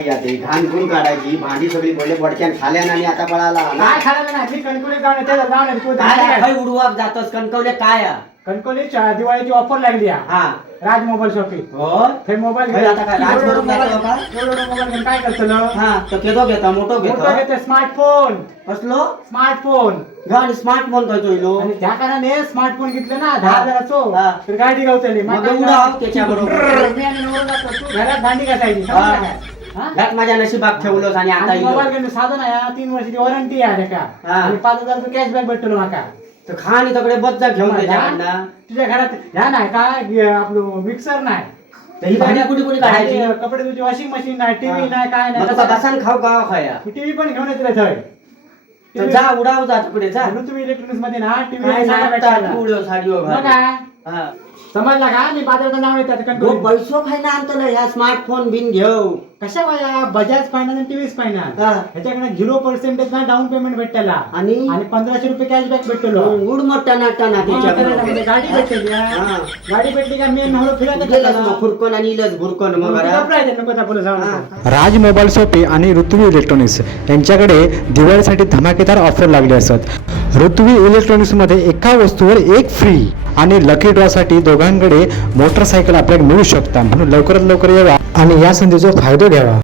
घाण गुण काढायची भांडी सगळी पडले पडक्यान खाल्यान आणि आता पळाला काय खायला नाही मी कणकोली जाऊन येते जाऊन तू काय खय उडवाप जातस कणकवले काय कणकोली दिवाळीची ऑफर लागली हा राज मोबाईल शॉपिंग हो ते मोबाईल खय आता काय राज करून जातो का एवढं मोबाईल घेऊन काय करतलो हा तो केदो घेता मोठो मोठा घेते स्मार्टफोन कसलो स्मार्टफोन गाडी स्मार्टफोन करतो इलो आणि त्या कारणाने स्मार्टफोन घेतलं ना 10,000चो हा. तर गाडी गावतली मग उडाव त्याच्याबरोबर. मी आणि नवरा जातो तू घरात भांडी घासायची हा. समजलं काय? हा? घात माझ्या नशिबात ठेवलोस आणि आता आणि इलो मोबाईल घेऊन साधन आहे 3 वर्षाची वॉरंटी आहे का हा. आणि 5,000 कॅशबॅक भेटलो माका तर खाणी तकडे बद्दा घेऊन त्याच्याकडनं तुझ्या घरात ह्या नाही काय आपलं मिक्सर नाही ही भांडी कुठे कुठे काढायची कपडे तुझी वॉशिंग मशीन नाही टीव्ही नाही काय मग तुका नाही बसान खाऊ का खाया टीव्ही पण घेऊन येते थंय तर जा उडाव जा तिकडे जा म्हणून तुम्ही इलेक्ट्रॉनिक्स मध्ये ना काय टीव्ही नाटक उडव साडीवर घाल. काय हा समजला का मी बाजारात जाऊन येतात गो कणकोली पैसो खायला आणतो या स्मार्टफोन बिन घेऊ कशा वया बजाज फायनान्स आणि टीव्हीच फायनान्स हा. ह्याच्याकडे 0% ना डाऊन पेमेंट भेटला आणि 1500 रुपये कॅशबॅक भेटलो उड मोठा नाटा ना त्याच्याकडे गाडी भेटली हा. गाडी भेटली का मेन हळू गेलंच मग फुरकन आणि इलच भुरकन मग अरे. राज मोबाईल शॉपी आणि ऋतवी इलेक्ट्रॉनिक्स यांच्याकडे दिवाळीसाठी धमाकेदार ऑफर लागले असतात। ऋतवी इलेक्ट्रॉनिक्समध्ये एका वस्तूवर एक फ्री आणि लकी ड्रॉसाठी दोघांकडे मोटरसायकल आपल्याला मिळू शकतात, म्हणून लवकरात लवकर यावा आणि या संधीचा फायदा घ्यावा।